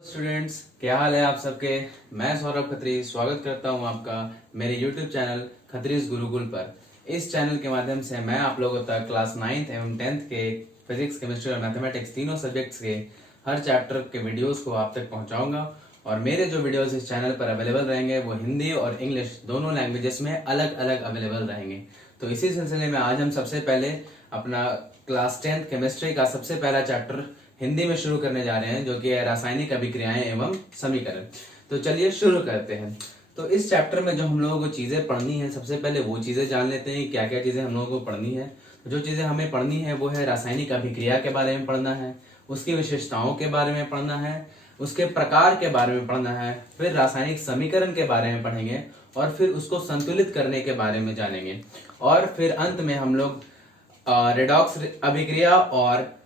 Students, क्या हाल है आप सबके। मैं सौरभ खत्री स्वागत करता हूं आपका मेरे YouTube चैनल खत्रीज गुरुकुल पर। इस चैनल के माध्यम से मैं आप लोगों तक क्लास 9th एवं 10th के फिजिक्स, केमिस्ट्री और मैथमेटिक्स तीनों सब्जेक्ट्स के हर चैप्टर के वीडियोस को आप तक पहुंचाऊंगा। और मेरे जो वीडियोस इस चैनल पर अवेलेबल रहेंगे वो हिंदी और इंग्लिश दोनों लैंग्वेजेस में अलग अलग अवेलेबल रहेंगे। तो इसी सिलसिले में आज हम सबसे पहले अपना क्लास 10th केमिस्ट्री का सबसे पहला चैप्टर हिंदी में शुरू करने जा रहे हैं, जो कि है रासायनिक अभिक्रियाएं एवं समीकरण। तो चलिए शुरू करते हैं। तो इस चैप्टर में जो हम लोगों को चीजें पढ़नी है, सबसे पहले वो चीजें जान लेते हैं क्या क्या चीजें हम लोगों को पढ़नी है। तो जो चीजें हमें पढ़नी है वो है रासायनिक अभिक्रिया के बारे में पढ़ना है, उसकी विशेषताओं के बारे में पढ़ना है, उसके प्रकार के बारे में पढ़ना है, फिर रासायनिक समीकरण के बारे में पढ़ेंगे और फिर उसको संतुलित करने के बारे में जानेंगे। और फिर अंत में हम लोग रेडॉक्स अभिक्रिया और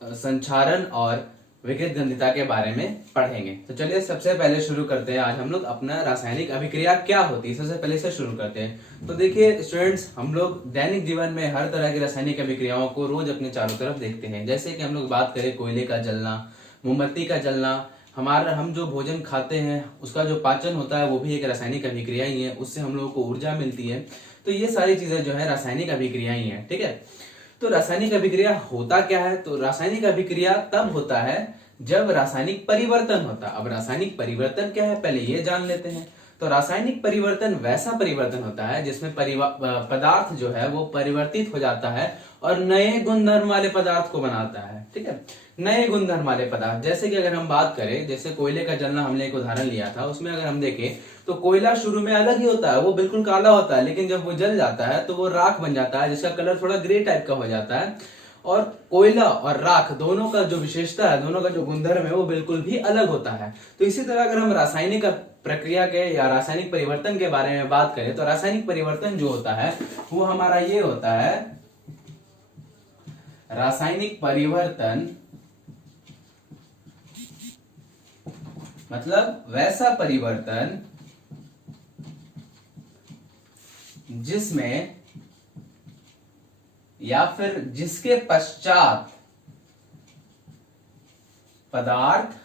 संचारण और विकृत गंधिता के बारे में पढ़ेंगे। तो चलिए सबसे पहले शुरू करते हैं। आज हम लोग अपना रासायनिक अभिक्रिया क्या होती है सबसे पहले से शुरू करते हैं। तो देखिए स्टूडेंट्स, हम लोग दैनिक जीवन में हर तरह की रासायनिक अभिक्रियाओं को रोज अपने चारों तरफ देखते हैं। जैसे कि हम लोग बात करें कोयले का जलना, मोमबत्ती का जलना, हम जो भोजन खाते हैं उसका जो पाचन होता है वो भी एक रासायनिक अभिक्रिया ही है, उससे हम लोगों को ऊर्जा मिलती है। तो ये सारी चीजें जो है रासायनिक अभिक्रिया ही है। ठीक है, तो रासायनिक अभिक्रिया होता क्या है? तो रासायनिक अभिक्रिया तब होता है जब रासायनिक परिवर्तन होता है। अब रासायनिक परिवर्तन क्या है पहले ये जान लेते हैं। तो रासायनिक परिवर्तन वैसा परिवर्तन होता है जिसमें पदार्थ जो है वो परिवर्तित हो जाता है और नए गुणधर्म वाले पदार्थ को बनाता है। ठीक है, नए गुणधर्म वाले पदार्थ। जैसे कि अगर हम बात करें, जैसे कोयले का जलना हमने एक उदाहरण लिया था, उसमें अगर हम देखें तो कोयला शुरू में अलग ही होता है, वो बिल्कुल काला होता है, लेकिन जब वो जल जाता है तो वो राख बन जाता है जिसका कलर थोड़ा ग्रे टाइप का हो जाता है। और कोयला और राख दोनों का जो विशेषता है, दोनों का जो गुणधर्म है वो बिल्कुल भी अलग होता है। तो इसी तरह अगर हम रासायनिक प्रक्रिया के या रासायनिक परिवर्तन के बारे में बात करें तो रासायनिक परिवर्तन जो होता है वो हमारा ये होता है, रासायनिक परिवर्तन मतलब वैसा परिवर्तन जिसमें या फिर जिसके पश्चात पदार्थ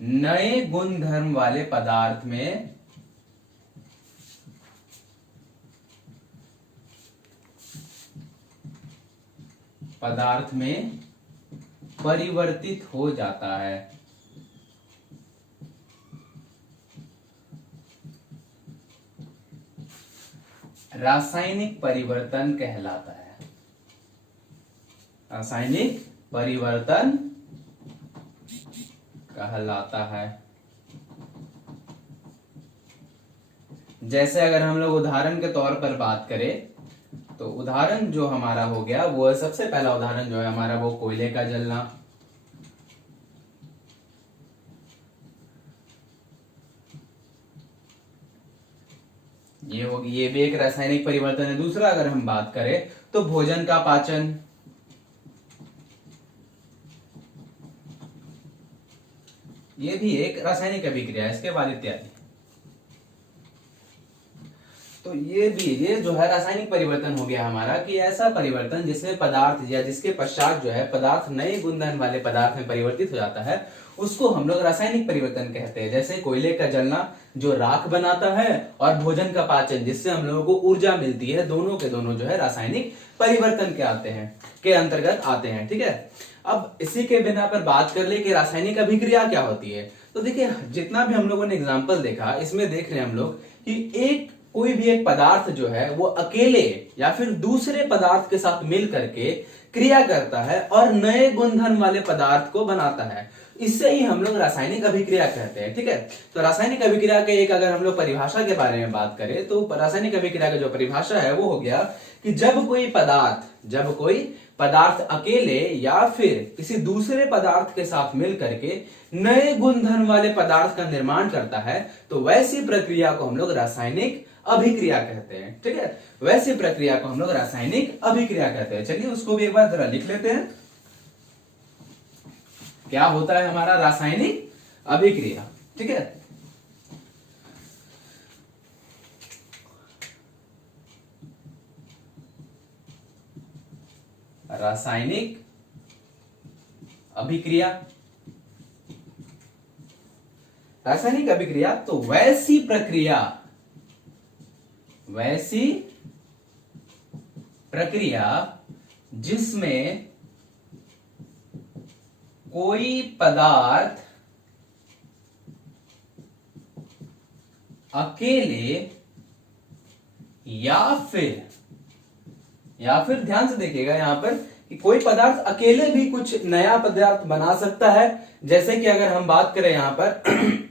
नए गुणधर्म वाले पदार्थ में परिवर्तित हो जाता है। रासायनिक परिवर्तन कहलाता है। रासायनिक परिवर्तन कहलाता है। जैसे अगर हम लोग उदाहरण के तौर पर बात करें तो उदाहरण जो हमारा हो गया वो सबसे पहला उदाहरण जो है हमारा वो कोयले का जलना। ये भी एक रासायनिक परिवर्तन है। दूसरा अगर हम बात करें तो भोजन का पाचन, ये भी एक रासायनिक अभिक्रिया है। इसके बाद इत्यादि। तो ये जो है रासायनिक परिवर्तन हो गया हमारा कि ऐसा परिवर्तन जिसमें पदार्थ या जिसके पश्चात जो है पदार्थ नए गुणधर्म वाले पदार्थ में परिवर्तित हो जाता है, उसको हम लोग रासायनिक परिवर्तन कहते हैं। जैसे कोयले का जलना जो राख बनाता है और भोजन का पाचन जिससे हम लोगों को ऊर्जा मिलती है, दोनों के दोनों जो है रासायनिक परिवर्तन के अंतर्गत आते हैं। ठीक है, अब इसी के बिना पर बात कर ले कि रासायनिक अभिक्रिया क्या होती है। तो देखिए जितना भी हम लोगों ने एग्जाम्पल देखा, इसमें देख रहे हैं हम लोग कि कोई भी एक पदार्थ जो है वो अकेले या फिर दूसरे पदार्थ के साथ मिल करके क्रिया करता है और नए गुणधर्म वाले पदार्थ को बनाता है। इससे ही हम लोग रासायनिक अभिक्रिया कहते हैं। ठीक है, तो रासायनिक अभिक्रिया के एक अगर हम लोग परिभाषा के बारे में बात करें तो रासायनिक अभिक्रिया का जो परिभाषा है वो हो गया कि जब कोई पदार्थ अकेले या फिर किसी दूसरे पदार्थ के साथ मिल करके नए गुणधर्म वाले पदार्थ का निर्माण करता है तो वैसी प्रक्रिया को हम लोग रासायनिक अभिक्रिया कहते हैं। ठीक है, वैसी प्रक्रिया को हम लोग रासायनिक अभिक्रिया कहते हैं। चलिए उसको भी एक बार जरा लिख लेते हैं। क्या होता है हमारा रासायनिक अभिक्रिया? ठीक है, रासायनिक अभिक्रिया, रासायनिक अभिक्रिया, तो वैसी प्रक्रिया, वैसी प्रक्रिया जिसमें कोई पदार्थ अकेले या फिर ध्यान से देखिएगा यहां पर कि कोई पदार्थ अकेले भी कुछ नया पदार्थ बना सकता है। जैसे कि अगर हम बात करें यहां पर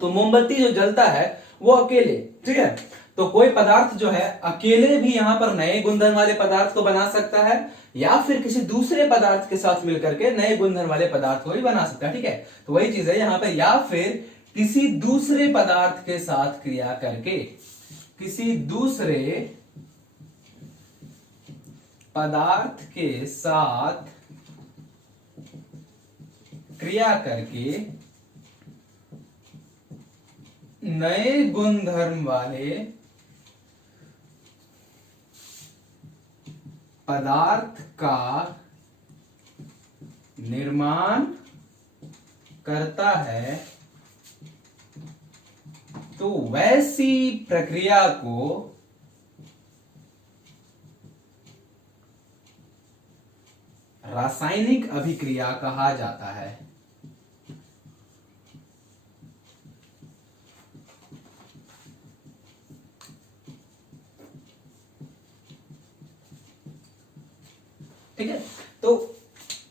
तो मोमबत्ती जो जलता है वो अकेले, ठीक है, तो कोई पदार्थ जो है अकेले भी यहां पर नए गुणधर्म वाले पदार्थ को बना सकता है या फिर किसी दूसरे पदार्थ के साथ मिलकर के नए गुणधर्म वाले पदार्थ को भी बना सकता है, ठीक है। तो वही चीज है यहां पर, या फिर किसी दूसरे पदार्थ के साथ क्रिया करके, किसी दूसरे पदार्थ के साथ क्रिया करके नए गुणधर्म वाले पदार्थ का निर्माण करता है, तो वैसी प्रक्रिया को रासायनिक अभिक्रिया कहा जाता है। ठीक है, तो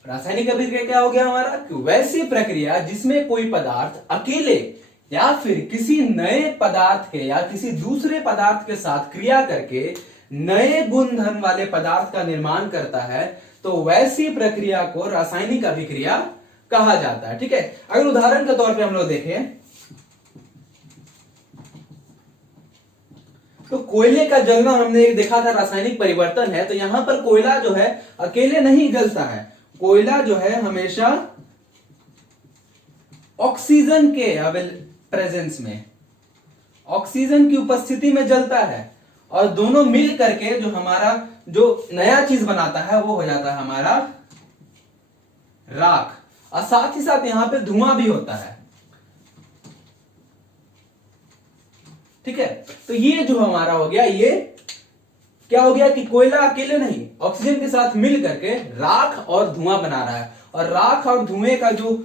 रासायनिक अभिक्रिया क्या हो गया हमारा, कि वैसी प्रक्रिया जिसमें कोई पदार्थ अकेले या फिर किसी नए पदार्थ के या किसी दूसरे पदार्थ के साथ क्रिया करके नए गुणधर्म वाले पदार्थ का निर्माण करता है, तो वैसी प्रक्रिया को रासायनिक अभिक्रिया कहा जाता है। ठीक है, अगर उदाहरण के तौर पे हम लोग देखें तो कोयले का जलना हमने एक देखा था रासायनिक परिवर्तन है। तो यहां पर कोयला जो है अकेले नहीं जलता है, कोयला जो है हमेशा ऑक्सीजन के प्रेजेंस में, ऑक्सीजन की उपस्थिति में जलता है और दोनों मिल करके जो हमारा जो नया चीज बनाता है वो हो जाता है हमारा राख, और साथ ही साथ यहां पे धुआं भी होता है। ठीक है, तो ये जो हमारा हो गया, ये क्या हो गया कि कोयला अकेले नहीं ऑक्सीजन के साथ मिल करके राख और धुआं बना रहा है, और राख और धुएं का जो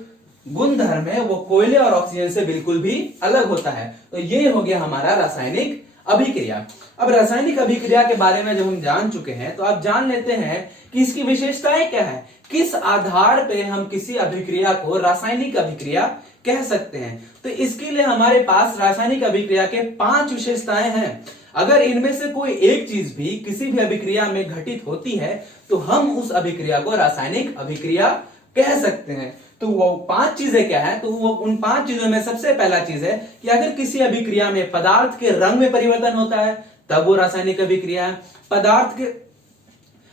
गुण धर्म है वो कोयले और ऑक्सीजन से बिल्कुल भी अलग होता है। तो ये हो गया हमारा रासायनिक अभिक्रिया। अब रासायनिक अभिक्रिया के बारे में जब हम जान चुके हैं तो आप जान लेते हैं कि इसकी विशेषताएं क्या है, किस आधार पे हम किसी अभिक्रिया को रासायनिक अभिक्रिया कह सकते हैं। तो इसके लिए हमारे पास रासायनिक अभिक्रिया के 5 विशेषताएं हैं। अगर इनमें से कोई एक चीज भी किसी भी अभिक्रिया में घटित होती है तो हम उस अभिक्रिया को रासायनिक अभिक्रिया कह सकते हैं। तो वो 5 चीजें क्या है, तो वो उन 5 चीजों में सबसे पहला चीज है कि अगर किसी अभिक्रिया में पदार्थ के रंग में परिवर्तन होता है तब वो रासायनिक अभिक्रिया है, पदार्थ के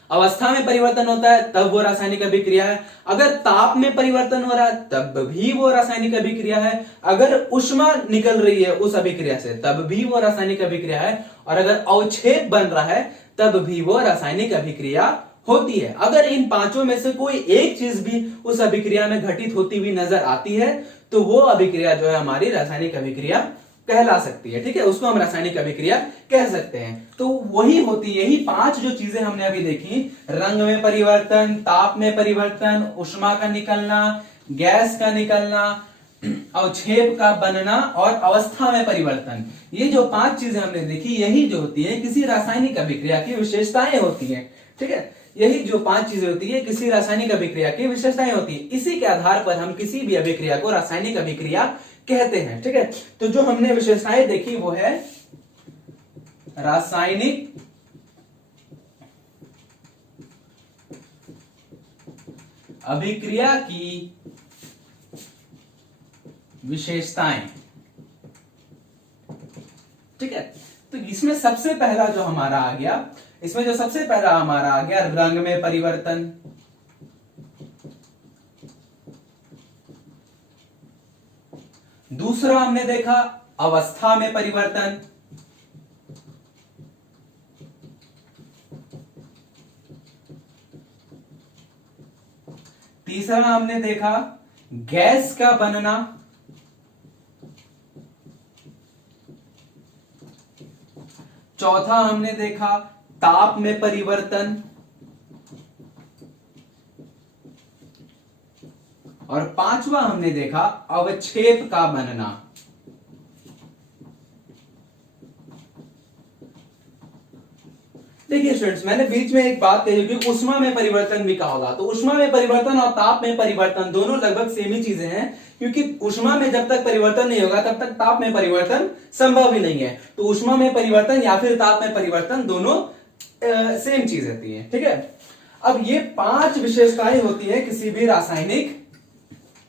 अवस्था में परिवर्तन होता है तब वो रासायनिक अभिक्रिया है, अगर ताप में परिवर्तन हो रहा है तब भी वो रासायनिक अभिक्रिया है, अगर ऊष्मा निकल रही है उस अभिक्रिया से तब भी वो रासायनिक अभिक्रिया है, और अगर अवक्षेप बन रहा है तब भी वो रासायनिक अभिक्रिया होती है। अगर इन 5 में से कोई एक चीज भी उस अभिक्रिया में घटित होती हुई नजर आती है तो वो अभिक्रिया जो है हमारी रासायनिक अभिक्रिया कहला सकती है। ठीक है, उसको हम रासायनिक अभिक्रिया कह सकते हैं। तो वही होती है, यही 5 जो चीजें हमने अभी देखी, रंग में परिवर्तन, ताप में परिवर्तन, ऊष्मा का निकलना, गैस का निकलना, अवक्षेप का बनना और अवस्था में परिवर्तन, ये जो 5 चीजें हमने देखी यही जो होती है किसी रासायनिक अभिक्रिया की विशेषताएं होती है। ठीक है, यही जो 5 चीजें होती है किसी रासायनिक अभिक्रिया की विशेषताएं होती है। इसी के आधार पर हम किसी भी अभिक्रिया को रासायनिक अभिक्रिया कहते हैं। ठीक है, तो जो हमने विशेषताएं देखी वो है रासायनिक अभिक्रिया की विशेषताएं। ठीक है, तो इसमें सबसे पहला जो हमारा आ गया, इसमें जो सबसे पहला हमारा आ गया रंग में परिवर्तन। दूसरा हमने देखा अवस्था में परिवर्तन। तीसरा हमने देखा गैस का बनना, चौथा हमने देखा ताप में परिवर्तन, और पांचवा हमने देखा अवक्षेप का बनना। देखिए स्टूडेंट्स, मैंने बीच में एक बात कही कि ऊष्मा में परिवर्तन भी कहा होगा, तो ऊष्मा में परिवर्तन और ताप में परिवर्तन दोनों लगभग सेम ही चीजें हैं, क्योंकि ऊष्मा में जब तक परिवर्तन नहीं होगा तब तक ताप में परिवर्तन संभव ही नहीं है। तो ऊष्मा में परिवर्तन या फिर ताप में परिवर्तन दोनों सेम चीज होती है, ठीक है। अब ये 5 विशेषताएं होती है किसी भी रासायनिक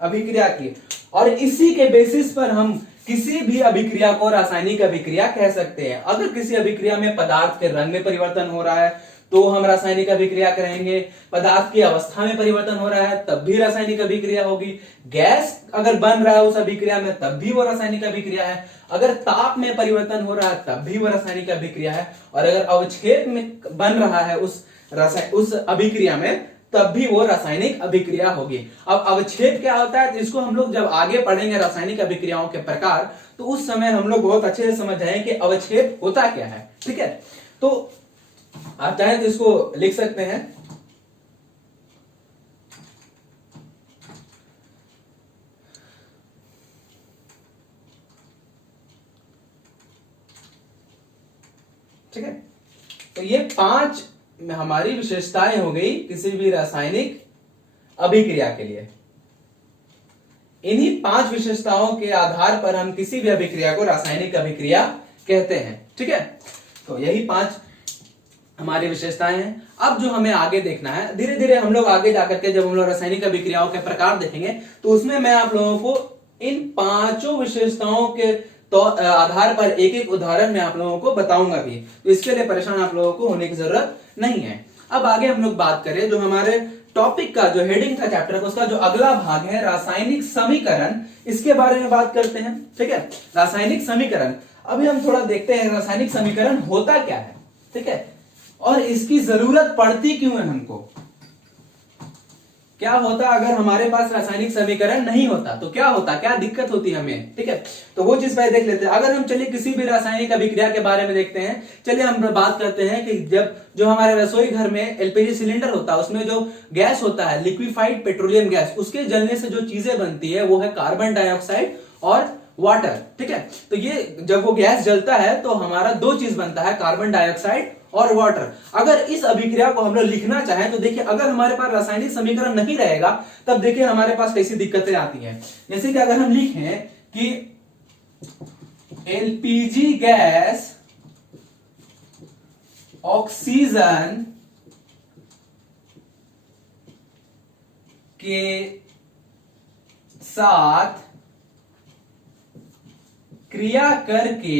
अभिक्रिया की, और इसी के बेसिस पर हम किसी भी अभिक्रिया को रासायनिक अभिक्रिया कह सकते हैं। अगर किसी अभिक्रिया में पदार्थ के रंग में परिवर्तन हो रहा है तो हम रासायनिक अभिक्रिया करेंगे, पदार्थ की अवस्था में परिवर्तन हो रहा है तब भी रासायनिक अभिक्रिया होगी, गैस अगर बन रहा है उस अभिक्रिया में तब भी वो रासायनिक अभिक्रिया है, अगर ताप में परिवर्तन हो रहा है तब भी वो रासायनिक अभिक्रिया है, और अगर अवक्षेप में बन रहा है उस अभिक्रिया में तब भी वो रासायनिक अभिक्रिया होगी। अब अवक्षेप क्या होता है, तो इसको हम लोग जब आगे पढ़ेंगे रासायनिक अभिक्रियाओं के प्रकार, तो उस समय हम लोग बहुत अच्छे से समझ जाएंगे कि अवक्षेप होता क्या है, ठीक है। तो आप चाहें तो इसको लिख सकते हैं, ठीक है। तो ये 5 हमारी विशेषताएं हो गई किसी भी रासायनिक अभिक्रिया के लिए। इन्हीं 5 विशेषताओं के आधार पर हम किसी भी अभिक्रिया को रासायनिक अभिक्रिया कहते हैं, ठीक है। तो यही 5 हमारी विशेषताएं हैं। अब जो हमें आगे देखना है, धीरे धीरे हम लोग आगे जाकर के जब हम लोग रासायनिक अभिक्रियाओं के प्रकार देखेंगे तो उसमें मैं आप लोगों को इन 5 विशेषताओं के तो आधार पर एक एक उदाहरण मैं आप लोगों को बताऊंगा भी, तो इसके लिए परेशान आप लोगों को होने की जरूरत नहीं है। अब आगे हम लोग बात करें जो हमारे टॉपिक का जो हेडिंग था चैप्टर का, उसका जो अगला भाग है रासायनिक समीकरण, इसके बारे में बात करते हैं, ठीक है। रासायनिक समीकरण, अभी हम थोड़ा देखते हैं रासायनिक समीकरण होता क्या है, ठीक है, और इसकी जरूरत पड़ती क्यों है हमको। क्या होता अगर हमारे पास रासायनिक समीकरण नहीं होता, तो क्या होता, क्या दिक्कत होती हमें, ठीक है। तो वो चीज पहले देख लेते हैं। अगर हम चलिए किसी भी रासायनिक अभिक्रिया के बारे में देखते हैं, चलिए हम बात करते हैं कि जब जो हमारे रसोई घर में एलपीजी सिलेंडर होता है उसमें जो गैस होता है लिक्विफाइड पेट्रोलियम गैस, उसके जलने से जो चीजें बनती है वो है कार्बन डाइऑक्साइड और वाटर, ठीक है। तो ये जब वो गैस जलता है तो हमारा 2 चीज बनता है, कार्बन डाइऑक्साइड और वाटर। अगर इस अभिक्रिया को हम लोग लिखना चाहें तो देखिए, अगर हमारे पास रासायनिक समीकरण नहीं रहेगा तब देखिए हमारे पास कैसी दिक्कतें आती हैं। जैसे कि अगर हम लिखें कि एलपीजी गैस ऑक्सीजन के साथ क्रिया करके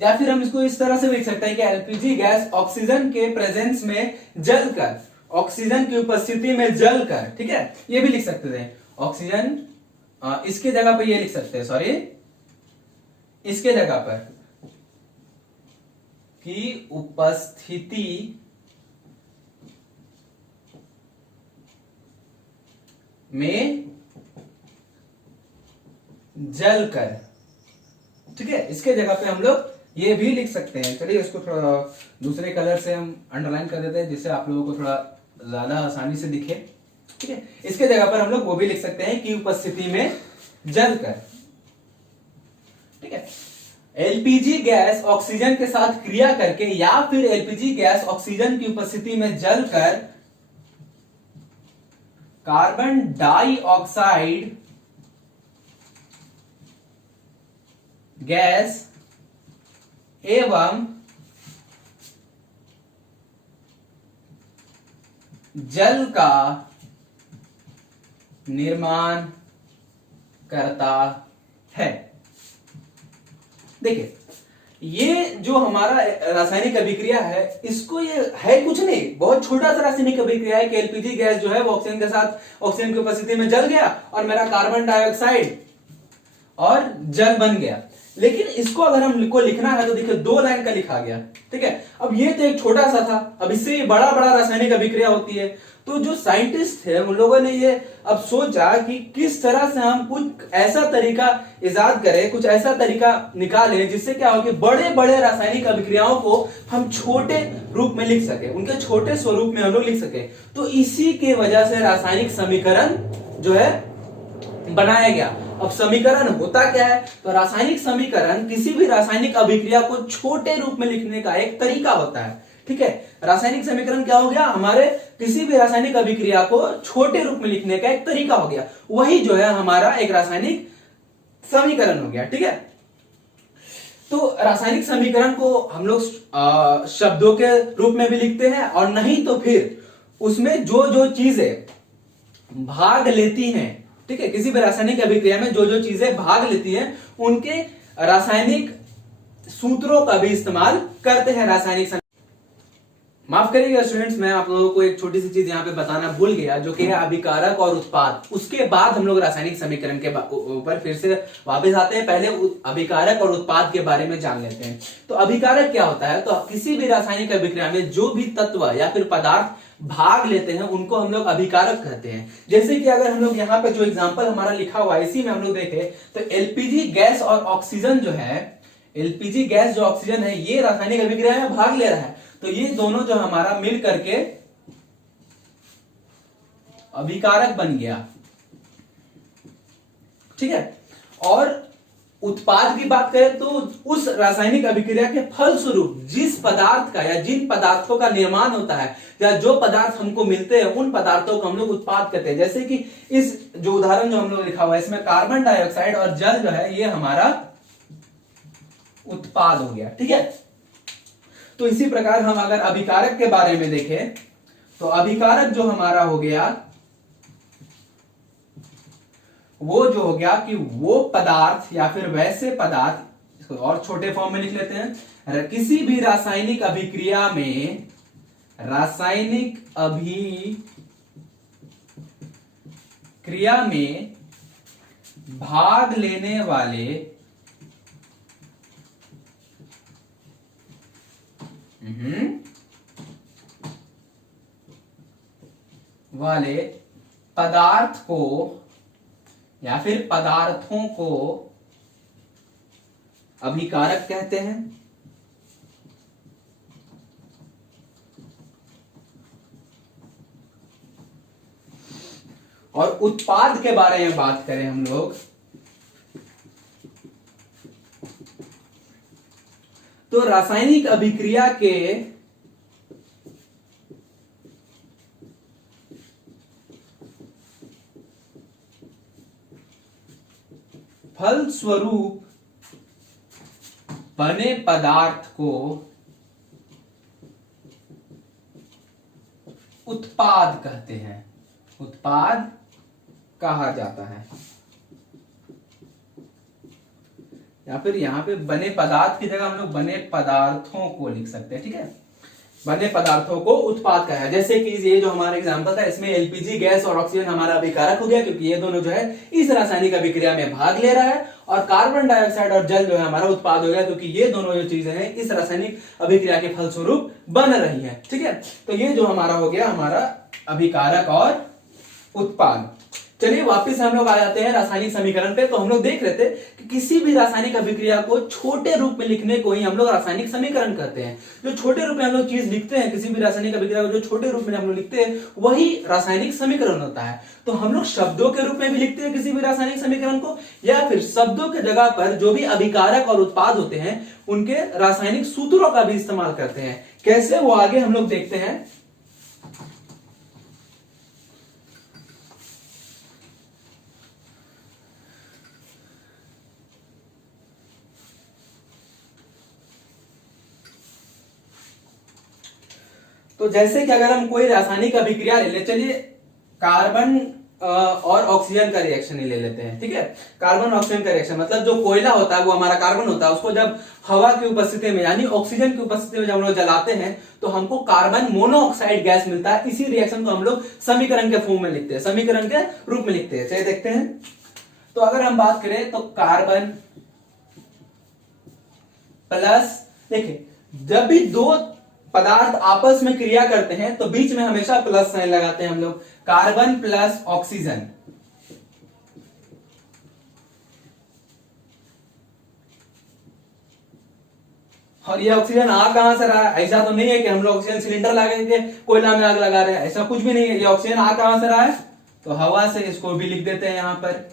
या फिर हम इसको इस तरह से लिख सकते हैं कि एलपीजी गैस ऑक्सीजन के प्रेजेंस में जलकर, ऑक्सीजन की उपस्थिति में जलकर, ठीक है, ये भी लिख सकते थे ऑक्सीजन, इसके जगह पर ये लिख सकते हैं, सॉरी इसके जगह पर की उपस्थिति में जलकर, ठीक है, इसके जगह पे हम लोग ये भी लिख सकते हैं। चलिए इसको थोड़ा दूसरे कलर से हम अंडरलाइन कर देते हैं जिससे आप लोगों को थोड़ा ज्यादा आसानी से दिखे, ठीक है। इसके जगह पर हम लोग वो भी लिख सकते हैं कि उपस्थिति में जलकर, ठीक है। एलपीजी गैस ऑक्सीजन के साथ क्रिया करके या फिर एलपीजी गैस ऑक्सीजन की उपस्थिति में जलकर कार्बन डाइऑक्साइड गैस एवं जल का निर्माण करता है। देखिए, ये जो हमारा रासायनिक अभिक्रिया है, इसको ये है कुछ नहीं, बहुत छोटा सा रासायनिक अभिक्रिया है कि एलपीजी गैस जो है वो ऑक्सीजन के साथ, ऑक्सीजन की उपस्थिति में जल गया और मेरा कार्बन डाइऑक्साइड और जल बन गया। लेकिन इसको अगर हमको लिखना है तो देखिए 2 लाइन का लिखा गया, ठीक है। अब ये तो एक छोटा सा था, अब इससे ये बड़ा बड़ा रासायनिक अभिक्रिया होती है। तो जो साइंटिस्ट थे उन लोगों ने ये अब सोचा कि किस तरह से हम कुछ ऐसा तरीका इजाद करें, कुछ ऐसा तरीका निकालें जिससे क्या हो कि बड़े बड़े रासायनिक अभिक्रियाओं को हम छोटे रूप में लिख सके, उनके छोटे स्वरूप में हम लोग लिख सके। तो इसी के वजह से रासायनिक समीकरण जो है बनाया गया। अब समीकरण होता क्या है, तो रासायनिक समीकरण किसी भी रासायनिक अभिक्रिया को छोटे रूप में लिखने का एक तरीका होता है, ठीक है। रासायनिक समीकरण क्या हो गया, हमारे किसी भी रासायनिक अभिक्रिया को छोटे रूप में लिखने का एक तरीका हो गया, वही जो है हमारा एक रासायनिक समीकरण हो गया, ठीक है। तो रासायनिक समीकरण को हम लोग शब्दों के रूप में भी लिखते हैं, और नहीं तो फिर उसमें जो जो चीजें भाग लेती हैं, ठीक है, किसी भी रासायनिक अभिक्रिया में जो जो चीजें भाग लेती हैं उनके रासायनिक सूत्रों का भी इस्तेमाल करते हैं रासायनिक। माफ करिएगा स्टूडेंट्स, मैं आप लोगों को एक छोटी सी चीज यहाँ पे बताना भूल गया, जो कि है अभिकारक और उत्पाद। उसके बाद हम लोग रासायनिक समीकरण के ऊपर फिर से वापस आते हैं। पहले अभिकारक और उत्पाद के बारे में जान लेते हैं। तो अभिकारक क्या होता है, तो किसी भी रासायनिक अभिक्रिया में जो भी तत्व या फिर पदार्थ भाग लेते हैं उनको हम लोग अभिकारक कहते हैं। जैसे कि अगर हम लोग यहाँ पे जो एग्जाम्पल हमारा लिखा हुआ है इसी में हम लोग देखें तो एलपीजी गैस और ऑक्सीजन जो है, एलपीजी गैस जो ऑक्सीजन है ये रासायनिक अभिक्रिया में भाग ले रहा है। तो ये दोनों जो हमारा मिल करके अभिकारक बन गया, ठीक है। और उत्पाद की बात करें तो उस रासायनिक अभिक्रिया के फलस्वरूप जिस पदार्थ का या जिन पदार्थों का निर्माण होता है या जो पदार्थ हमको मिलते हैं उन पदार्थों को हम लोग उत्पाद कहते हैं। जैसे कि इस जो उदाहरण जो हम लोग लिखा हुआ है इसमें कार्बन डाइऑक्साइड और जल जो है ये हमारा उत्पाद हो गया, ठीक है। तो इसी प्रकार हम अगर अभिकारक के बारे में देखें तो अभिकारक जो हमारा हो गया वो जो हो गया कि वो पदार्थ या फिर वैसे पदार्थ, इसको और छोटे फॉर्म में लिख लेते हैं, किसी भी रासायनिक अभिक्रिया में, रासायनिक अभिक्रिया में भाग लेने वाले पदार्थ को या फिर पदार्थों को अभिकारक कहते हैं। और उत्पाद के बारे में बात करें हम लोग तो रासायनिक अभिक्रिया के फलस्वरूप बने पदार्थ को उत्पाद कहते हैं, उत्पाद कहा जाता है। या फिर यहां पे बने पदार्थ की जगह हम लोग बने पदार्थों को लिख सकते हैं, ठीक है। बने पदार्थों को उत्पाद कहा है। जैसे कि ये जो हमारा एग्जांपल था इसमें एलपीजी गैस और ऑक्सीजन हमारा अभिकारक हो गया क्योंकि ये दोनों जो है इस रासायनिक अभिक्रिया में भाग ले रहा है, और कार्बन डाइऑक्साइड और जल जो है हमारा उत्पाद हो गया क्योंकि ये दोनों जो चीजें हैं इस रासायनिक अभिक्रिया के फलस्वरूप बन रही है, ठीक है। तो ये जो हमारा हो गया हमारा अभिकारक और उत्पाद। चलिए वापस हम लोग आ जाते हैं रासायनिक समीकरण पे। तो हम लोग देख रहे थे कि किसी भी रासायनिक अभिक्रिया को छोटे रूप में लिखने को ही हम लोग रासायनिक समीकरण कहते हैं। जो छोटे रूप में हम लोग चीज लिखते हैं, किसी भी रासायनिक अभिक्रिया को जो छोटे रूप में हम लोग लिखते हैं वही रासायनिक समीकरण होता है। तो हम लोग शब्दों के रूप में भी लिखते हैं किसी भी रासायनिक समीकरण को, या फिर शब्दों के जगह पर जो भी अभिकारक और उत्पाद होते हैं उनके रासायनिक सूत्रों का भी इस्तेमाल करते हैं। कैसे, वो आगे हम लोग देखते हैं। तो जैसे कि अगर हम कोई रासायनिक अभिक्रिया ले ले, चलिए कार्बन और ऑक्सीजन का रिएक्शन ही ले लेते हैं, ठीक है। कार्बन ऑक्सीजन का रिएक्शन मतलब जो कोयला होता है वो हमारा कार्बन होता है, उसको जब हवा की उपस्थिति में यानी ऑक्सीजन की उपस्थिति में जब हम लोग जलाते हैं तो हमको कार्बन मोनोऑक्साइड गैस मिलता है। इसी रिएक्शन को हम लोग समीकरण के फॉर्म में लिखते हैं, समीकरण के रूप में लिखते हैं। चलिए देखते हैं। तो अगर हम बात करें तो कार्बन प्लस, देखिए जब भी दो पदार्थ आपस में क्रिया करते हैं तो बीच में हमेशा प्लस साइन लगाते हैं हम लोग। कार्बन प्लस ऑक्सीजन, और ये ऑक्सीजन आ कहां से रहा है? ऐसा तो नहीं है कि हम लोग ऑक्सीजन सिलेंडर लगा के कोयला में आग लगा रहे हैं, ऐसा कुछ भी नहीं है। ये ऑक्सीजन आ कहां से रहा है? तो हवा से। इसको भी लिख देते हैं यहां पर।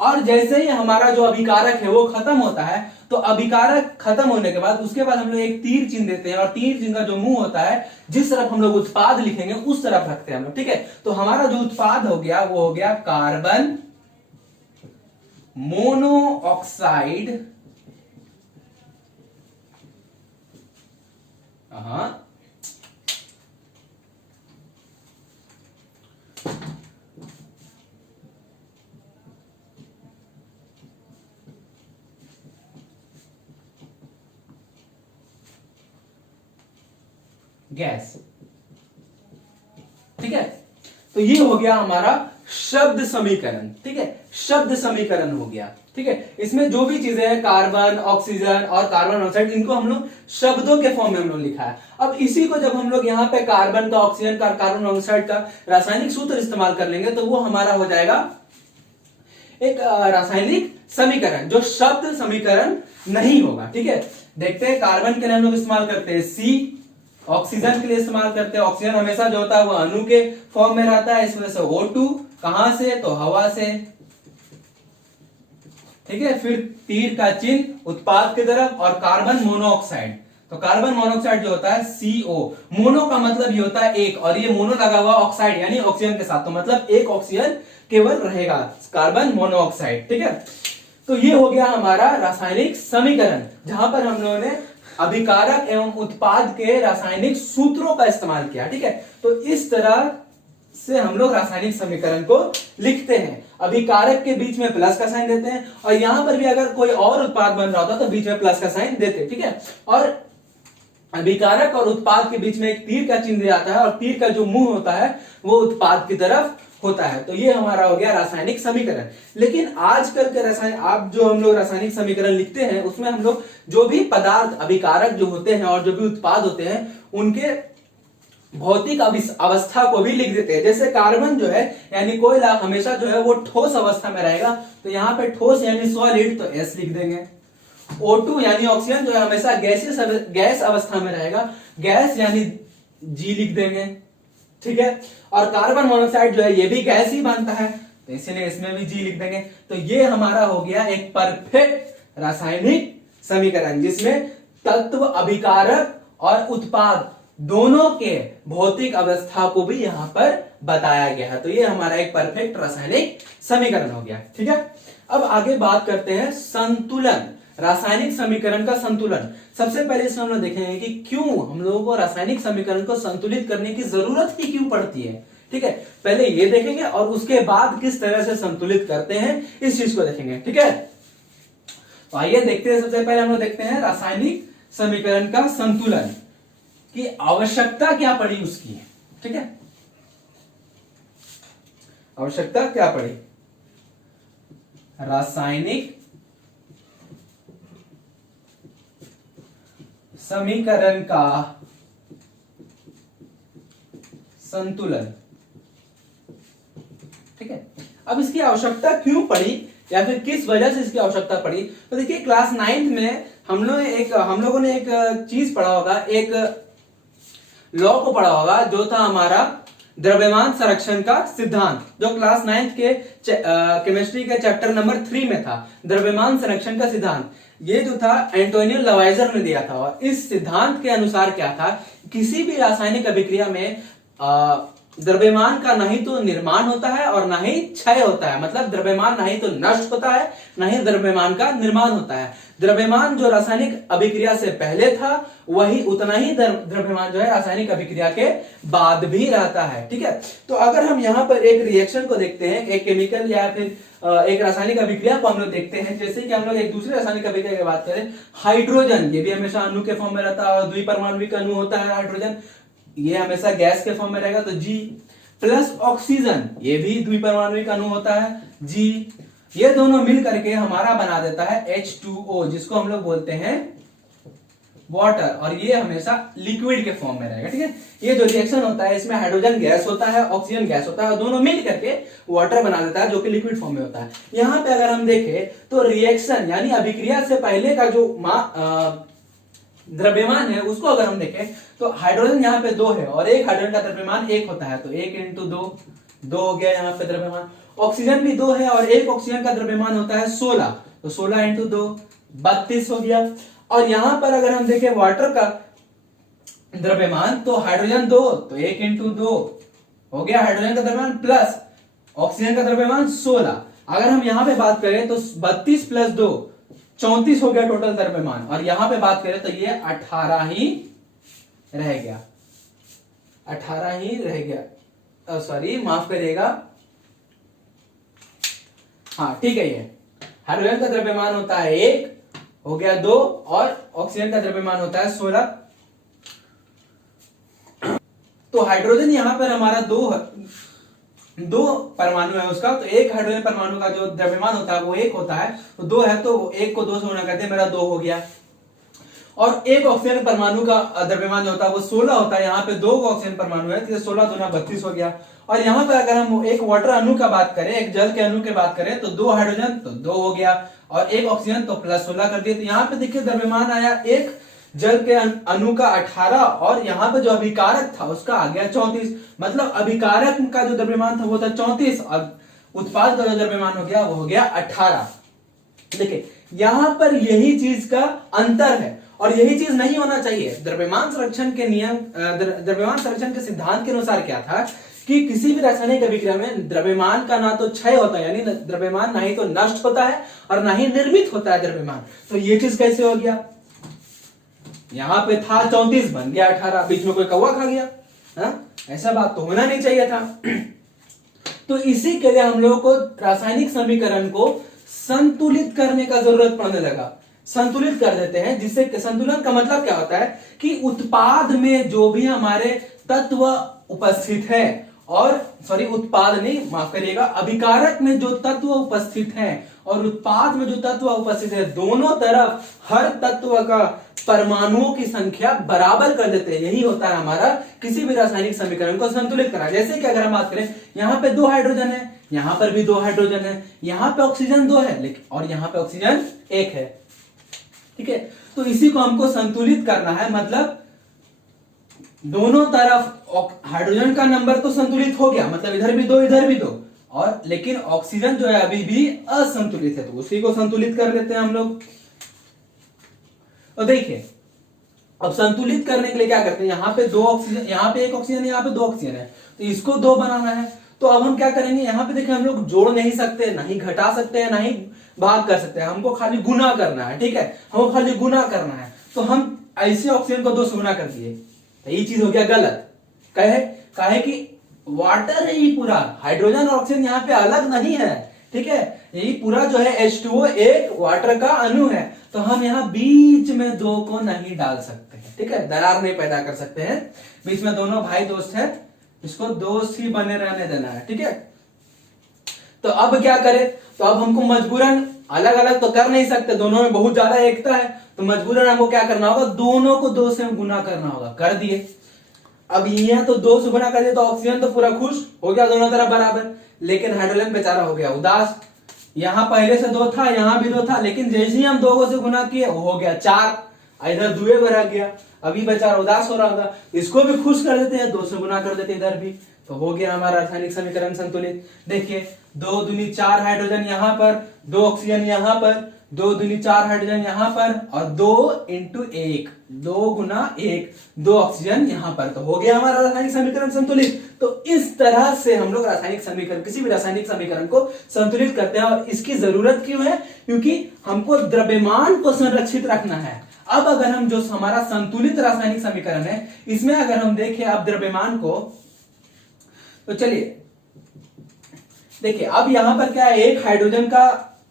और जैसे ही हमारा जो अभिकारक है वो खत्म होता है, तो अभिकारक खत्म होने के बाद उसके बाद हम लोग एक तीर चिन्ह देते हैं, और तीर चिन्ह का जो मुंह होता है, जिस तरफ हम लोग उत्पाद लिखेंगे उस तरफ रखते हैं हम लोग, ठीक है। तो हमारा जो उत्पाद हो गया वो हो गया कार्बन मोनोऑक्साइड, गैस, ठीक है। तो ये हो गया हमारा शब्द समीकरण, ठीक है। शब्द समीकरण हो गया, ठीक है। इसमें जो भी चीजें हैं, कार्बन, ऑक्सीजन और कार्बन मोनोऑक्साइड, इनको हम लोग शब्दों के फॉर्म में हम लोग लिखा है। अब इसी को जब हम लोग यहाँ पे कार्बन का, ऑक्सीजन का, कार्बन मोनोऑक्साइड का रासायनिक सूत्र इस्तेमाल कर लेंगे तो वो हमारा हो जाएगा एक रासायनिक समीकरण, जो शब्द समीकरण नहीं होगा, ठीक है। देखते हैं, कार्बन के लिए हम लोग इस्तेमाल करते हैं C, ऑक्सीजन के लिए इस्तेमाल करते हैं, ऑक्सीजन हमेशा जो होता है वो अणु के फॉर्म में रहता है, इस वजह से O2, कहां से? तो हवा से, ठीक है। फिर तीर का चिन्ह उत्पाद की तरफ, और कार्बन मोनोऑक्साइड, तो कार्बन मोनोऑक्साइड जो होता है CO, मोनो का मतलब ये होता है एक, और ये मोनो लगा हुआ ऑक्साइड यानी ऑक्सीजन के साथ, तो मतलब एक ऑक्सीजन केवल रहेगा, कार्बन मोनोऑक्साइड, ठीक है। तो ये हो गया हमारा रासायनिक समीकरण, जहां पर हम लोगों ने अभिकारक एवं उत्पाद के रासायनिक सूत्रों का इस्तेमाल किया, ठीक है। तो इस तरह से हम लोग रासायनिक समीकरण को लिखते हैं। अभिकारक के बीच में प्लस का साइन देते हैं, और यहां पर भी अगर कोई और उत्पाद बन रहा होता तो बीच में प्लस का साइन देते, ठीक है। और अभिकारक और उत्पाद के बीच में एक तीर का चिन्ह दिया जाता है, और तीर का जो मुंह होता है वो उत्पाद की तरफ होता है। तो ये हमारा हो गया रासायनिक समीकरण। लेकिन आजकल के रसायन, आप जो हम लोग रासायनिक समीकरण लिखते हैं उसमें हम लोग जो भी पदार्थ अभिकारक जो होते हैं और जो भी उत्पाद होते हैं उनके भौतिक अवस्था को भी लिख देते हैं। जैसे कार्बन जो है यानी कोयला हमेशा जो है वो ठोस अवस्था में रहेगा, तो यहाँ पे ठोस यानी सॉलिड, तो S लिख देंगे। O2 यानी ऑक्सीजन जो है हमेशा गैस अवस्था में रहेगा, गैस यानी G लिख देंगे, ठीक है। और कार्बन मोनोऑक्साइड जो है ये भी गैस ही बनता है, तो इसीलिए इसमें भी G लिख देंगे। तो ये हमारा हो गया एक परफेक्ट रासायनिक समीकरण, जिसमें तत्व, अभिकारक और उत्पाद दोनों के भौतिक अवस्था को भी यहां पर बताया गया है। तो ये हमारा एक परफेक्ट रासायनिक समीकरण हो गया, ठीक है। अब आगे बात करते हैं संतुलन, रासायनिक समीकरण का संतुलन। सबसे पहले इसमें हम लोग देखेंगे कि क्यों हम लोगों को रासायनिक समीकरण को संतुलित करने की जरूरत ही क्यों पड़ती है, ठीक है। पहले ये देखेंगे और उसके बाद किस तरह से संतुलित करते हैं इस चीज को देखेंगे, ठीक है। तो आइए देखते हैं, सबसे पहले हम लोग देखते हैं रासायनिक समीकरण का संतुलन की आवश्यकता क्या पड़ी उसकी, ठीक है। आवश्यकता क्या पड़ी? रासायनिक समीकरण का संतुलन, ठीक है। अब इसकी आवश्यकता क्यों पड़ी या फिर किस वजह से इसकी आवश्यकता पड़ी? तो देखिए क्लास 9th में हम लोगों ने एक चीज पढ़ा होगा, एक लॉ को पढ़ा होगा जो था हमारा द्रव्यमान संरक्षण का सिद्धांत, जो क्लास 9th के केमिस्ट्री के चैप्टर नंबर 3 में था, द्रव्यमान संरक्षण का सिद्धांत। ये जो था एंटोनियो लवाइजर ने दिया था, और इस सिद्धांत के अनुसार क्या था, किसी भी रासायनिक अभिक्रिया में द्रव्यमान का ना ही तो निर्माण होता है और ना ही क्षय होता है। मतलब द्रव्यमान ना ही तो नष्ट होता है ना ही द्रव्यमान का निर्माण होता है। द्रव्यमान जो रासायनिक अभिक्रिया से पहले था वही उतना ही द्रव्यमान जो है रासायनिक अभिक्रिया के बाद भी रहता है, ठीक है। तो अगर हम यहाँ पर एक रिएक्शन को देखते हैं, एक केमिकल या फिर एक रासायनिक अभिक्रिया को हम लोग देखते हैं, जैसे कि हम लोग एक दूसरे रासायनिक अभिक्रिया की बात करें, हाइड्रोजन, ये भी हमेशा अणु के फॉर्म में रहता है और द्विपरमाणुविक अणु होता है हाइड्रोजन, ये हमेशा गैस के फॉर्म में रहेगा, तो G प्लस ऑक्सीजन, ये भी द्विपरमाणुविक अणु होता है G ये दोनों मिल करके हमारा बना देता है H2O, जिसको हम लोग बोलते हैं वाटर, और ये हमेशा लिक्विड के फॉर्म में रहेगा। ठीक है, ये जो रिएक्शन होता है इसमें हाइड्रोजन गैस होता है, ऑक्सीजन गैस होता है, और दोनों मिल करके वाटर बना देता है जो कि लिक्विड फॉर्म में होता है। यहाँ पे अगर हम देखें तो रिएक्शन यानी अभिक्रिया से पहले का जो द्रव्यमान है उसको अगर हम देखें तो हाइड्रोजन यहाँ पे 2 है और एक हाइड्रोजन का द्रव्यमान 1 होता है, तो 1 × 2 हो गया यहाँ पे द्रव्यमान। ऑक्सीजन भी 2 है और एक ऑक्सीजन का द्रव्यमान होता है 16, तो 16 × 2 32 हो गया। और यहां पर अगर हम देखें वाटर का द्रव्यमान तो हाइड्रोजन 2, तो 1 × 2 हो गया हाइड्रोजन का द्रव्यमान, प्लस ऑक्सीजन का द्रव्यमान 16। अगर हम यहां पे बात करें तो 32 + 2 34 हो गया टोटल द्रव्यमान, और यहां पे बात करें तो ये 18 ही रह गया, 18 ही रह गया, सॉरी माफ करिएगा, हाँ ठीक है। ये हाइड्रोजन का द्रव्यमान होता है 1 हो गया 2 और ऑक्सीजन का द्रव्यमान होता है 16। तो हाइड्रोजन यहां पर हमारा 2 परमाणु है उसका, तो एक हाइड्रोजन परमाणु का जो द्रव्यमान होता है वो 1 होता है, तो 2 है तो 1 को 2 से गुणा करते हैं, मेरा 2 हो गया। और एक ऑक्सीजन परमाणु का द्रव्यमान जो होता है वो 16 होता है, यहाँ पे 2 ऑक्सीजन परमाणु है तो 16 दूना 32 हो गया। और यहाँ पे अगर हम एक वाटर अणु का बात करें, एक जल के अणु की बात करें तो 2 हाइड्रोजन तो 2 हो गया और एक ऑक्सीजन तो +16 कर दिए। तो यहाँ पे देखिए द्रव्यमान आया एक जल के अणु का 18 और यहाँ पे जो अभिकारक था उसका आ गया 34, मतलब अभिकारक का जो द्रव्यमान था वो था 34 और उत्पाद का जो द्रव्यमान हो गया वो हो गया 18। देखिए यहां पर यही चीज का अंतर है और यही चीज नहीं होना चाहिए। द्रव्यमान संरक्षण के नियम, द्रव्यमान संरक्षण के सिद्धांत के अनुसार क्या था कि किसी भी रासायनिक अभिक्रिया में द्रव्यमान का ना तो क्षय होता है, यानी द्रव्यमान ना ही तो नष्ट होता है और ना ही निर्मित होता है द्रव्यमान। तो ये चीज कैसे हो गया, यहां पे था 34 बन गया 18, बीच में कोई कौवा खा गया, ऐसा बात तो होना नहीं चाहिए था। तो इसी के लिए हम लोगों को रासायनिक समीकरण को संतुलित करने का जरूरत पड़ने लगा। संतुलित कर देते हैं, जिससे संतुलन का मतलब क्या होता है कि उत्पाद में जो भी हमारे तत्व उपस्थित है, और सॉरी उत्पाद नहीं माफ करिएगा, अभिकारक में जो तत्व उपस्थित है और उत्पाद में जो तत्व उपस्थित है, दोनों तरफ हर तत्व का परमाणुओं की संख्या बराबर कर देते हैं। यही होता है हमारा किसी भी रासायनिक समीकरण को संतुलित करा। जैसे कि अगर हम बात करें यहाँ पे 2 हाइड्रोजन है, यहाँ पर भी 2 हाइड्रोजन है, यहाँ पे ऑक्सीजन 2 है लेकिन और यहाँ पे ऑक्सीजन 1 है, ठीक है। तो इसी को हमको संतुलित करना है, मतलब दोनों तरफ हाइड्रोजन का नंबर तो संतुलित हो गया, मतलब इधर भी 2 इधर भी 2, और लेकिन ऑक्सीजन जो है अभी भी असंतुलित है, तो उसी को संतुलित कर लेते हैं हम लोग। तो देखिए अब संतुलित करने के लिए क्या करते हैं, यहाँ पे 2 ऑक्सीजन, यहाँ पे 1 ऑक्सीजन, यहाँ पे 2 ऑक्सीजन है, तो इसको 2 बनाना है। तो अब हम क्या करेंगे, यहाँ पे देखिए हम लोग जोड़ नहीं सकते, ना ही घटा सकते हैं, ना ही भाग कर सकते हैं, हमको खाली गुना करना है, ठीक है, हमको खाली गुना करना है। तो हम ऐसे ऑक्सीजन को 2 से गुना कर दिए, तो ये चीज हो गया गलत। काहे कि वाटर है ये पूरा, हाइड्रोजन और ऑक्सीजन यहाँ पे अलग नहीं है, ठीक है। यही पूरा जो है H2O एक वाटर का अणु है, तो हम यहाँ बीच में 2 को नहीं डाल सकते हैं, ठीक है, दरार नहीं पैदा कर सकते हैं। बीच में दोनों भाई दोस्त है, इसको दोस्त ही बने रहने देना है, ठीक है। तो अब क्या करें, तो अब हमको मजबूरन अलग अलग तो कर नहीं सकते, दोनों में बहुत ज्यादा एकता है, तो मजबूरन हमको क्या करना होगा, दोनों को 2 से गुना करना होगा। कर दिए, अब यहाँ तो 2 से गुना कर दिए तो ऑक्सीजन तो पूरा खुश हो गया, दोनों तरफ बराबर, लेकिन हाइड्रोजन बेचारा हो गया उदास। यहाँ पहले से 2 था, यहाँ भी 2 था, लेकिन जैसे ही हम 2 से गुना किए वो हो गया 4, इधर 2 में रह गया, अभी बेचारा उदास हो रहा होगा, इसको भी खुश कर देते हैं, 2 से गुना कर देते इधर भी, तो हो गया हमारा रासायनिक समीकरण संतुलित। देखिए 2 दूनी 4 हाइड्रोजन यहाँ पर, 2 ऑक्सीजन यहाँ पर, 2 दूनी 4 हाइड्रोजन यहाँ पर और 2 × 1, 2 × 1, 2 ऑक्सीजन यहाँ पर, तो हो गया हमारा रासायनिक समीकरण संतुलित। तो इस तरह से हम लोग रासायनिक समीकरण, किसी भी रासायनिक समीकरण को संतुलित करते हैं, और इसकी जरूरत क्यों है, क्योंकि हमको द्रव्यमान को संरक्षित रखना है। अब अगर हम जो हमारा संतुलित रासायनिक समीकरण है, इसमें अगर हम देखें अब द्रव्यमान को, तो चलिए देखिए अब यहां पर क्या है, एक हाइड्रोजन का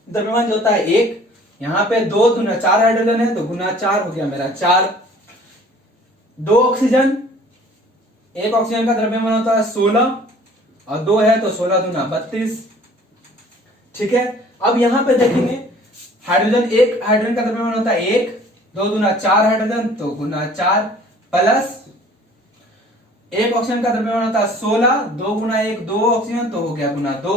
द्रव्यमान जो होता है 1, यहां पे 2 दूना 4 हाइड्रोजन है, तो गुना 4 हो गया मेरा 4। 2 ऑक्सीजन, एक ऑक्सीजन का द्रव्यमान होता है 16 और 2 है तो 16 दूना 32, ठीक है। अब यहाँ पे देखेंगे हाइड्रोजन, एक हाइड्रोजन का द्रव्यमान होता है 1, 2 दूना 4 हाइड्रोजन तो गुना 4 प्लस एक ऑक्सीजन का द्रव्यमान होता है 16, 2 गुना 1 2 ऑक्सीजन तो हो गया गुना 2,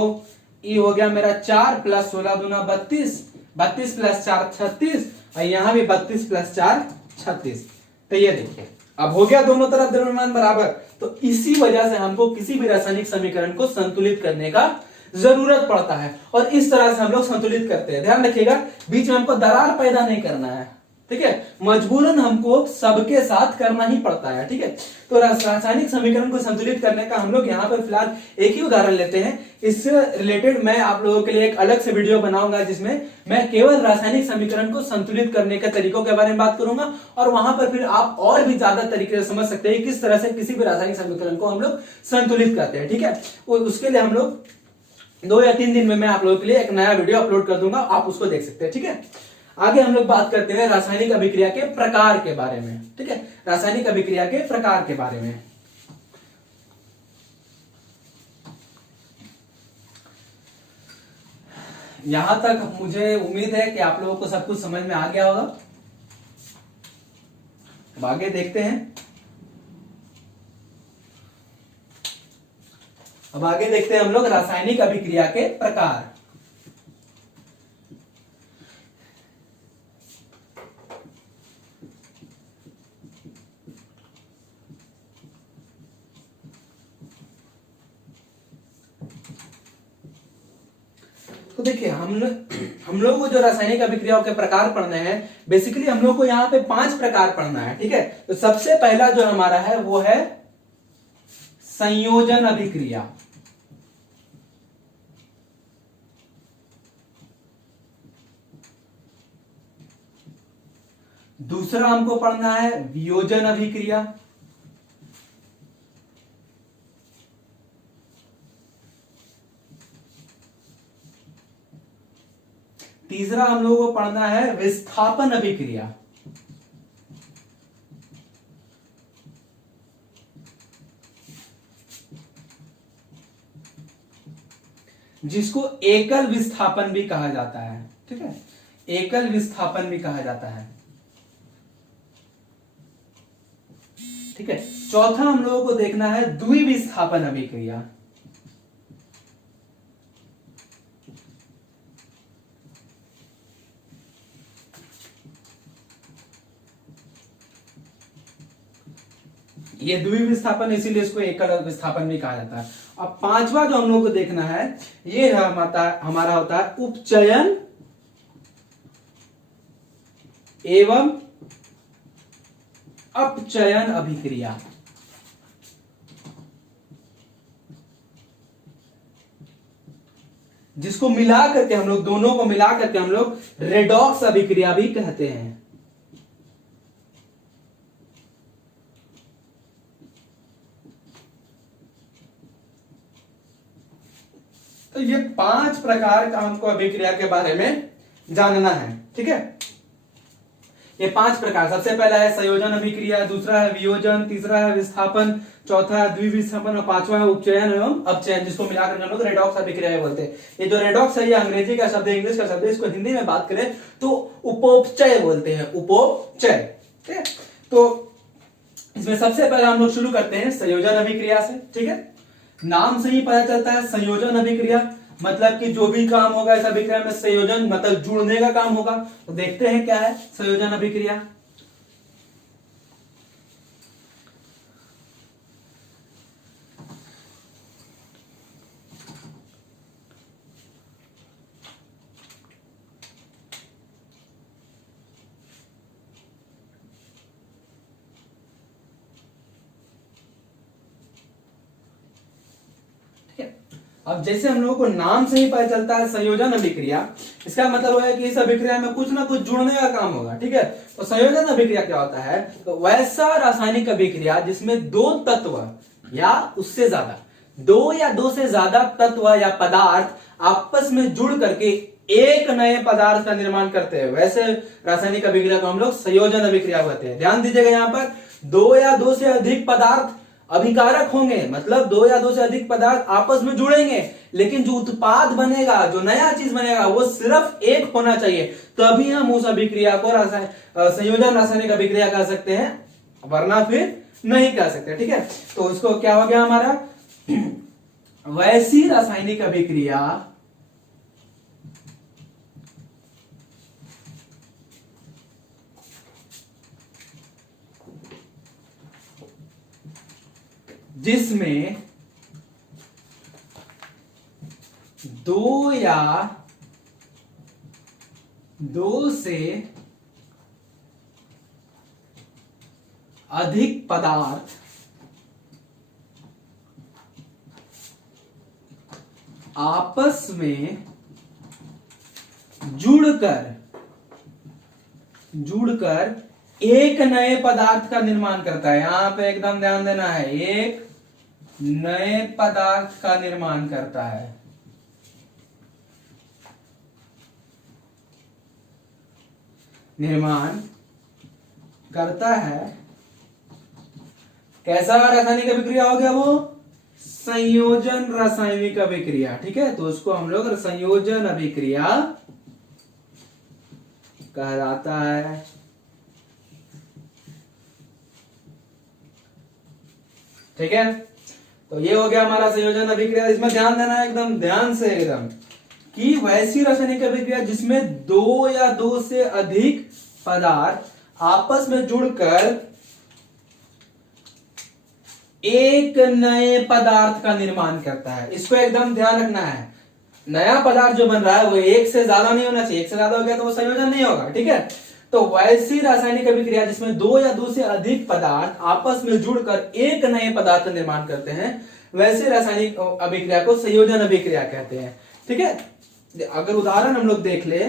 ई हो गया मेरा 4 प्लस 16 दूना 32, 32 प्लस 4 36 और यहाँ भी 32 प्लस 4 36। तो ये देखिए अब हो गया दोनों तरफ द्रव्यमान बराबर। तो इसी वजह से हमको किसी भी रासायनिक समीकरण को संतुलित करने का जरूरत पड़ता है और इस तरह से हम लोग संतुलित करते हैं। ध्यान रखिएगा बीच में हमको दरार पैदा नहीं करना है, ठीक है, मजबूरन हमको सबके साथ करना ही पड़ता है, ठीक है। तो रासायनिक समीकरण को संतुलित करने का हम लोग यहाँ पर फिलहाल एक ही उदाहरण लेते हैं। इससे रिलेटेड मैं आप लोगों के लिए एक अलग से वीडियो बनाऊंगा जिसमें मैं केवल रासायनिक समीकरण को संतुलित करने के तरीकों के बारे में बात करूंगा और वहां पर फिर आप और भी ज्यादा तरीके से समझ सकते हैं किस तरह से किसी भी रासायनिक समीकरण को हम लोग संतुलित करते हैं, ठीक है। उसके लिए हम लोग 2 या 3 दिन में मैं आप लोगों के लिए एक नया वीडियो अपलोड कर दूंगा, आप उसको देख सकते हैं, ठीक है। आगे हम लोग बात करते हैं रासायनिक अभिक्रिया के प्रकार के बारे में, ठीक है, रासायनिक अभिक्रिया के प्रकार के बारे में। यहां तक मुझे उम्मीद है कि आप लोगों को सब कुछ समझ में आ गया होगा। अब आगे देखते हैं, अब आगे देखते हैं हम लोग रासायनिक अभिक्रिया के प्रकार। तो देखिए हम लोग को जो रासायनिक अभिक्रियाओं के प्रकार पढ़ने हैं, बेसिकली हम लोग को यहाँ पे 5 प्रकार पढ़ना है, ठीक है। तो सबसे पहला जो हमारा है वो है संयोजन अभिक्रिया। दूसरा हमको पढ़ना है वियोजन अभिक्रिया। तीसरा हम लोगों को पढ़ना है विस्थापन अभिक्रिया। जिसको एकल विस्थापन भी कहा जाता है, ठीक है, एकल विस्थापन भी कहा जाता है, ठीक है। चौथा हम लोगों को देखना है द्विविस्थापन अभिक्रिया। ये द्विविस्थापन इसीलिए इसको एकल विस्थापन भी कहा जाता है। अब पांचवा जो हम लोग को देखना है ये हमारा होता है उपचयन एवं अपचयन अभिक्रिया। जिसको मिला करके हम लोग दोनों को मिला करके हम लोग रेडॉक्स अभिक्रिया भी कहते हैं। तो ये 5 प्रकार का हमको अभिक्रिया के बारे में जानना है, ठीक है। ये 5 प्रकार, सबसे पहला है संयोजन अभिक्रिया, दूसरा है वियोजन, तीसरा है विस्थापन, चौथा है द्विविस्थापन और पांचवा है उपचयन एवं अपचयन, जिसको मिलाकर हम लोग रेडॉक्स अभिक्रिया बोलते हैं। ये जो रेडॉक्स है ये अंग्रेजी का शब्द है, इंग्लिश का शब्द है, इसको हिंदी में बात करें तो उपोपचय बोलते हैं, उपोपचय, ठीक है। तो इसमें सबसे पहले हम लोग शुरू करते हैं संयोजन अभिक्रिया से, ठीक है। नाम से ही पता चलता है संयोजन अभिक्रिया मतलब कि जो भी काम होगा इस अभिक्रिया में संयोजन मतलब जुड़ने का काम होगा। तो देखते हैं क्या है संयोजन अभिक्रिया। अब जैसे हम लोगों को नाम से ही पता चलता है संयोजन अभिक्रिया, इसका मतलब है कि इस अभिक्रिया में कुछ ना कुछ जुड़ने का काम होगा, ठीक है। तो संयोजन अभिक्रिया क्या होता है, तो वैसा रासायनिक अभिक्रिया जिसमें 2 तत्व या उससे ज्यादा, 2 या 2 से ज्यादा तत्व या पदार्थ आपस में जुड़ करके एक नए पदार्थ का निर्माण करते हैं, वैसे रासायनिक अभिक्रिया को हम लोग संयोजन अभिक्रिया कहते हैं। ध्यान दीजिएगा यहाँ पर 2 या 2 से अधिक पदार्थ अभिकारक होंगे, मतलब दो या दो से अधिक पदार्थ आपस में जुड़ेंगे, लेकिन जो उत्पाद बनेगा, जो नया चीज बनेगा, वो सिर्फ एक होना चाहिए, तभी हम उस अभिक्रिया को संयोजन रासायनिक अभिक्रिया कह सकते हैं, वरना फिर नहीं कह सकते। ठीक है, तो उसको क्या हो गया हमारा, वैसी रासायनिक अभिक्रिया जिसमें दो या दो से अधिक पदार्थ आपस में जुड़कर एक नए पदार्थ का निर्माण करता है। यहां पे एकदम ध्यान देना है, एक नए पदार्थ का निर्माण करता है। निर्माण करता है, कैसा रासायनिक अभिक्रिया हो गया वो, संयोजन रासायनिक अभिक्रिया। ठीक है, तो उसको हम लोग संयोजन अभिक्रिया कहा जाता है। ठीक है, तो ये हो गया हमारा संयोजन अभिक्रिया। इसमें ध्यान देना है, एकदम ध्यान से, एकदम कि वैसी रासायनिक अभिक्रिया जिसमें दो या दो से अधिक पदार्थ आपस में जुड़कर एक नए पदार्थ का निर्माण करता है। इसको एकदम ध्यान रखना है, नया पदार्थ जो बन रहा है वो एक से ज्यादा नहीं होना चाहिए, एक से ज्यादा हो गया तो वो संयोजन नहीं होगा। ठीक है, तो वैसी रासायनिक अभिक्रिया जिसमें दो या दो से अधिक पदार्थ आपस में जुड़कर एक नए पदार्थ का निर्माण करते हैं, वैसे रासायनिक अभिक्रिया को संयोजन अभिक्रिया कहते हैं। ठीक है, अगर उदाहरण हम लोग देख ले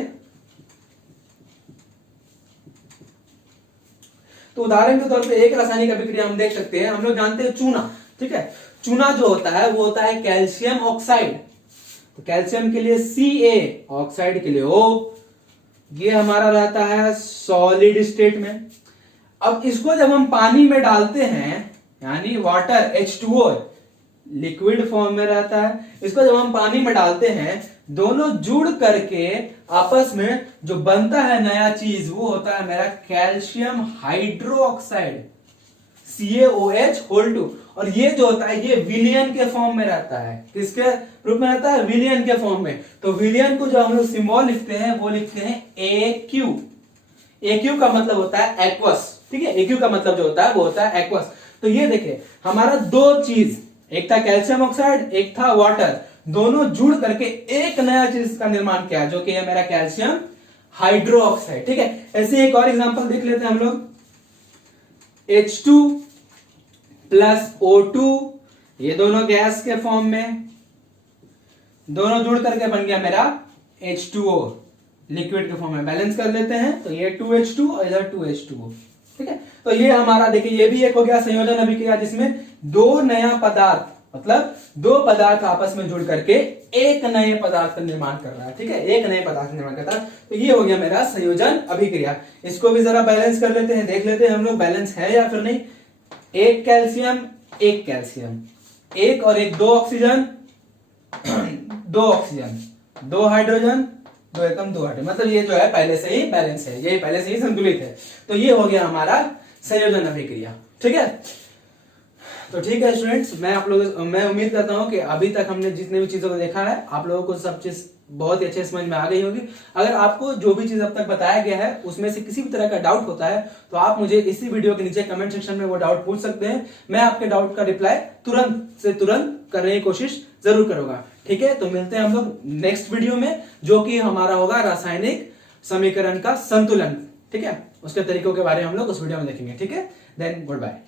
तो उदाहरण के तौर पे एक रासायनिक अभिक्रिया हम देख सकते हैं, हम लोग जानते हैं चूना। ठीक है, चूना जो होता है वो होता है कैल्शियम ऑक्साइड, तो कैल्शियम के लिए Ca, ऑक्साइड के लिए O, ये हमारा रहता है सॉलिड स्टेट में। अब इसको जब हम पानी में डालते हैं, यानी वाटर H2O लिक्विड फॉर्म में रहता है, इसको जब हम पानी में डालते हैं, दोनों जुड़ करके आपस में जो बनता है नया चीज वो होता है मेरा कैल्शियम हाइड्रोक्साइड CaOH2। और ये जो होता है ये विलियन के फॉर्म में रहता है, किसके रूप में रहता है, विलियन के फॉर्म में। तो विलियन को जो हम लोग सिंबल लिखते हैं वो लिखते हैं AQ। AQ का मतलब होता है एक्वस। ठीक है, AQ का मतलब जो होता है वो होता है एक्वस। तो ये देखिए हमारा दो चीज, एक था कैल्शियम ऑक्साइड, एक था वाटर, दोनों जुड़ करके एक नया चीज का निर्माण किया जो कि है मेरा कैल्शियम हाइड्रोक्साइड। ठीक है, ऐसे एक और एग्जांपल देख लेते हैं हम लोग, H2 प्लस O2, ये दोनों गैस के फॉर्म में, दोनों जुड़ करके बन गया मेरा H2O लिक्विड के फॉर्म में। बैलेंस कर लेते हैं, तो ये 2H2 और इधर 2H2O। ठीक है, तो ये हमारा देखिए ये भी एक हो गया संयोजन अभिक्रिया जिसमें दो नया पदार्थ, मतलब दो पदार्थ आपस में जुड़ करके एक नए पदार्थ का निर्माण कर रहा है। ठीक है, एक नए पदार्थ का निर्माण करता है, तो ये हो गया मेरा संयोजन अभिक्रिया। इसको भी जरा बैलेंस कर लेते हैं, देख लेते हैं हम लोग बैलेंस है या फिर नहीं। एक कैल्शियम, एक कैल्शियम, एक और एक, दो ऑक्सीजन, दो ऑक्सीजन, दो हाइड्रोजन, दो एकम, दो हाइड्रोजन, मतलब ये जो है पहले से ही बैलेंस है, ये पहले से ही संतुलित है। तो ये हो गया हमारा संयोजन अभिक्रिया। ठीक है, तो ठीक है स्टूडेंट्स, मैं उम्मीद करता हूं कि अभी तक हमने जितने भी चीजों को देखा है आप लोगों को सब चीज बहुत ही अच्छे समझ में आ गई होगी। अगर आपको जो भी चीज अब तक बताया गया है उसमें से किसी भी तरह का डाउट होता है तो आप मुझे इसी वीडियो के नीचे कमेंट सेक्शन में वो डाउट पूछ सकते हैं। मैं आपके डाउट का रिप्लाई तुरंत से तुरंत करने की कोशिश जरूर करूंगा। ठीक है, तो मिलते हैं हम लोग नेक्स्ट वीडियो में, जो कि हमारा होगा रासायनिक समीकरण का संतुलन। ठीक है, उसके तरीकों के बारे में हम लोग उस वीडियो में देखेंगे। ठीक है, देन गुड बाय।